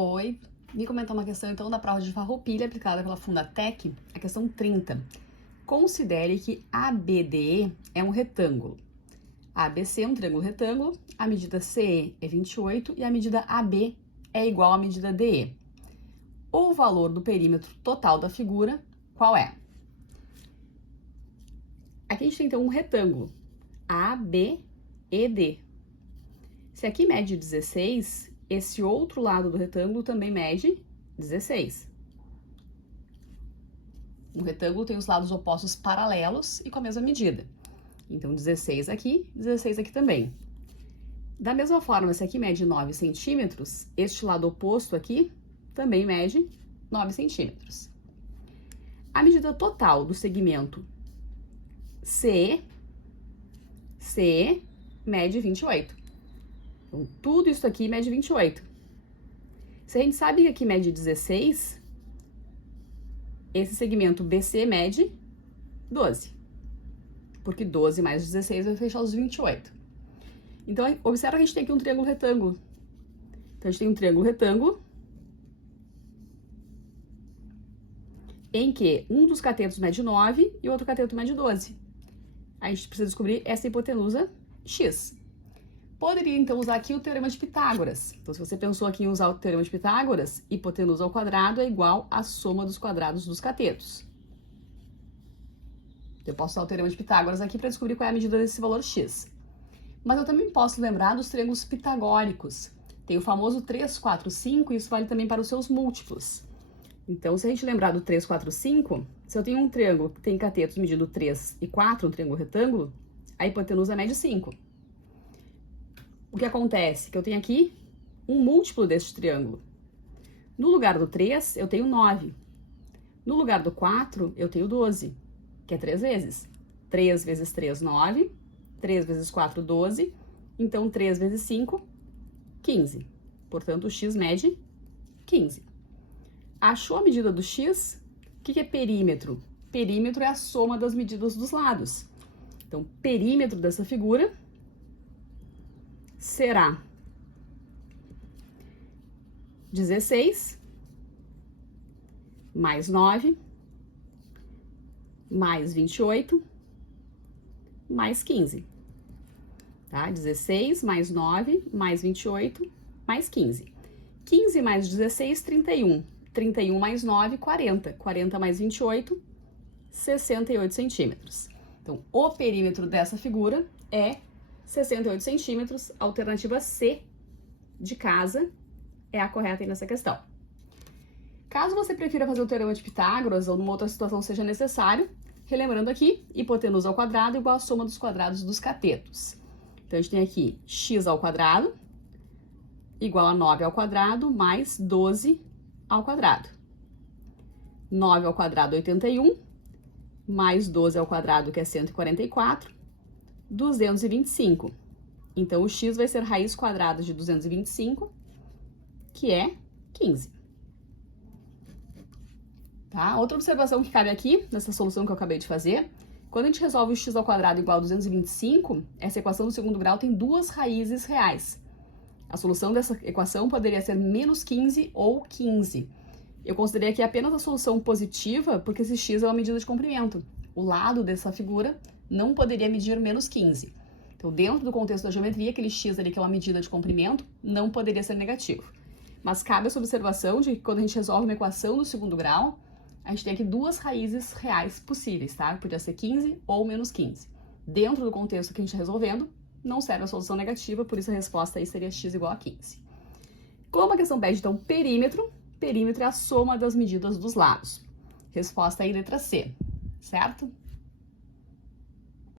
Oi, me comentar uma questão então da prova de Farroupilha aplicada pela Fundatec, a questão 30. Considere que ABDE é um retângulo. ABC é um triângulo retângulo, a medida CE é 28 e a medida AB é igual à medida DE. O valor do perímetro total da figura, qual é? Aqui a gente tem então um retângulo, ABED. Se aqui mede 16, esse outro lado do retângulo também mede 16. Um retângulo tem os lados opostos paralelos e com a mesma medida. Então, 16 aqui também. Da mesma forma, se aqui mede 9 centímetros, este lado oposto aqui também mede 9 centímetros. A medida total do segmento CE mede 28. Então, tudo isso aqui mede 28. Se a gente sabe que aqui mede 16, esse segmento BC mede 12. Porque 12 mais 16 vai fechar os 28. Então, observa que a gente tem aqui um triângulo retângulo. Então, a gente tem um triângulo retângulo em que um dos catetos mede 9 e o outro cateto mede 12. A gente precisa descobrir essa hipotenusa X. Poderia, então, usar aqui o Teorema de Pitágoras. Então, se você pensou aqui em usar o Teorema de Pitágoras, hipotenusa ao quadrado é igual à soma dos quadrados dos catetos. Eu posso usar o Teorema de Pitágoras aqui para descobrir qual é a medida desse valor x. Mas eu também posso lembrar dos triângulos pitagóricos. Tem o famoso 3, 4, 5, e isso vale também para os seus múltiplos. Então, se a gente lembrar do 3, 4, 5, se eu tenho um triângulo que tem catetos medindo 3 e 4, um triângulo retângulo, a hipotenusa mede 5. O que acontece? Que eu tenho aqui um múltiplo deste triângulo. No lugar do 3, eu tenho 9. No lugar do 4, eu tenho 12, que é 3 vezes. 3 vezes 3, 9. 3 vezes 4, 12. Então, 3 vezes 5, 15. Portanto, o x mede 15. Achou a medida do x? O que é perímetro? Perímetro é a soma das medidas dos lados. Então, perímetro dessa figura será 16 mais 9 mais 28 mais 15. Tá? 16 mais 9 mais 28 mais 15. 15 mais 16, 31. 31 mais 9, 40. 40 mais 28, 68 centímetros. Então, o perímetro dessa figura é 68 centímetros, alternativa C de casa é a correta aí nessa questão. Caso você prefira fazer o Teorema de Pitágoras ou numa outra situação seja necessário, relembrando aqui, hipotenusa ao quadrado igual à soma dos quadrados dos catetos. Então, a gente tem aqui x ao quadrado igual a 9 ao quadrado mais 12 ao quadrado. 9 ao quadrado, 81, mais 12 ao quadrado, que é 144, 225. Então, o x vai ser raiz quadrada de 225, que é 15. Tá? Outra observação que cabe aqui, nessa solução que eu acabei de fazer, quando a gente resolve o x ao quadrado igual a 225, essa equação do segundo grau tem duas raízes reais. A solução dessa equação poderia ser menos 15 ou 15. Eu considerei aqui apenas a solução positiva, porque esse x é uma medida de comprimento. O lado dessa figura não poderia medir menos 15. Então, dentro do contexto da geometria, aquele x ali que é uma medida de comprimento, não poderia ser negativo. Mas cabe essa observação de que quando a gente resolve uma equação do segundo grau, a gente tem aqui duas raízes reais possíveis, tá? Podia ser 15 ou menos 15. Dentro do contexto que a gente está resolvendo, não serve a solução negativa, por isso a resposta aí seria x igual a 15. Como a questão pede, então, perímetro, perímetro é a soma das medidas dos lados. Resposta aí, letra C, certo?